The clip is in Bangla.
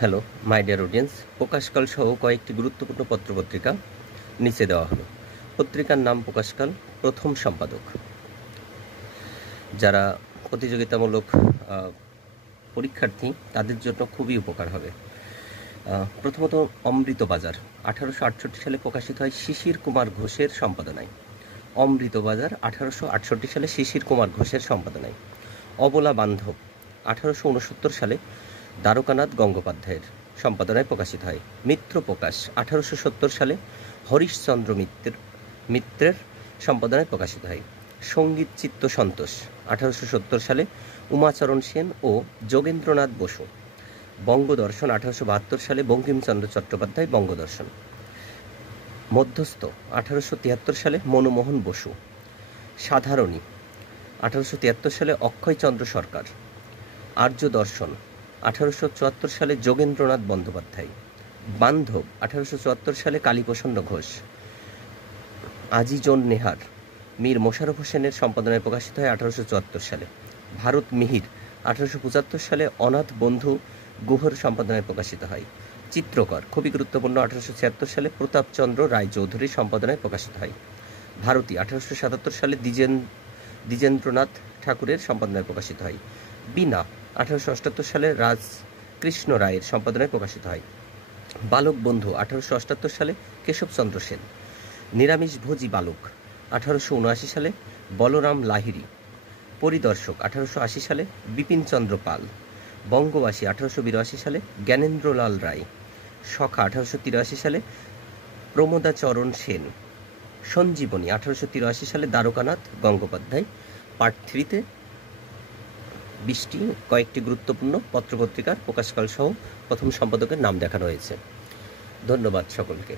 হ্যালো মাই ডিয়ার অডিয়েন্স, প্রকাশকাল সহ কয়েকটি গুরুত্বপূর্ণ পত্রপত্রিকা নিচে দেওয়া হলো। পত্রিকার নাম প্রকাশকাল, প্রথম সম্পাদক। যারা প্রতিযোগিতামূলক পরীক্ষার্থী তাদের জন্য খুবই উপকার হবে। প্রথমত অমৃতবাজার 1868 সালে প্রকাশিত হয় শিশির কুমার ঘোষের সম্পাদনায়। অমৃতবাজার 1868 সালে শিশির কুমার ঘোষের সম্পাদনায়। অবলা বান্ধব 1869 সালে দ্বারকানাথ গঙ্গোপাধ্যায়ের সম্পাদনায় প্রকাশিত হয়। মিত্র প্রকাশ 1870 সালে হরিশচন্দ্র মিত্রের সম্পাদনায় প্রকাশিত হয়। সঙ্গীত চিত্ত সন্তোষ 1870 সালে উমাচরণ সেন ও যোগেন্দ্রনাথ বসু। বঙ্গদর্শন 1872 সালে বঙ্কিমচন্দ্র চট্টোপাধ্যায় বঙ্গদর্শন। মধ্যস্থ 1873 সালে মনমোহন বসু। সাধারণী 1873 সালে অক্ষয়চন্দ্র সরকার। আর্য দর্শন 1874 সালে যোগেন্দ্রনাথ বন্দ্যোপাধ্যায়। বান্ধব 1874 সালে কালীপ্রসন্ন ঘোষ। আজিজন নেহার মীর মোশাররফ হোসেনের সম্পাদনায় প্রকাশিত হয় 1874 সালে। ভারত মিহির 1875 সালে অনাথ বন্ধু গুহর সম্পাদনায় প্রকাশিত হয়। চিত্রকর খুবই গুরুত্বপূর্ণ 1876 সালে প্রতাপচন্দ্র রায়চৌধুরীর সম্পাদনায় প্রকাশিত হয়। ভারতী 1877 সালে দ্বিজেন্দ্রনাথ ঠাকুরের সম্পাদনায় প্রকাশিত হয়। বীণা 1878 সালে রাজকৃষ্ণ রায়ের সম্পাদনায় প্রকাশিত হয়। বালক বন্ধু 1878 সালে কেশবচন্দ্র সেন। নিরামিষভোজী বালক 1879 সালে বলরাম লাহিড়ী। পরিদর্শক 1880 সালে বিপিনচন্দ্র পাল। বঙ্গবাসী 1882 সালে জ্ঞানেন্দ্রলাল রায়। সখা 1883 সালে প্রমোদাচরণ সেন। সঞ্জীবনী 1883 সালে দ্বারকানাথ গঙ্গোপাধ্যায়। পার্ট 3-তে 20টি কয়েকটি গুরুত্বপূর্ণ পত্রপত্রিকার প্রকাশকাল সহ প্রথম সম্পাদকের নাম দেখানো হয়েছে। ধন্যবাদ সকলকে।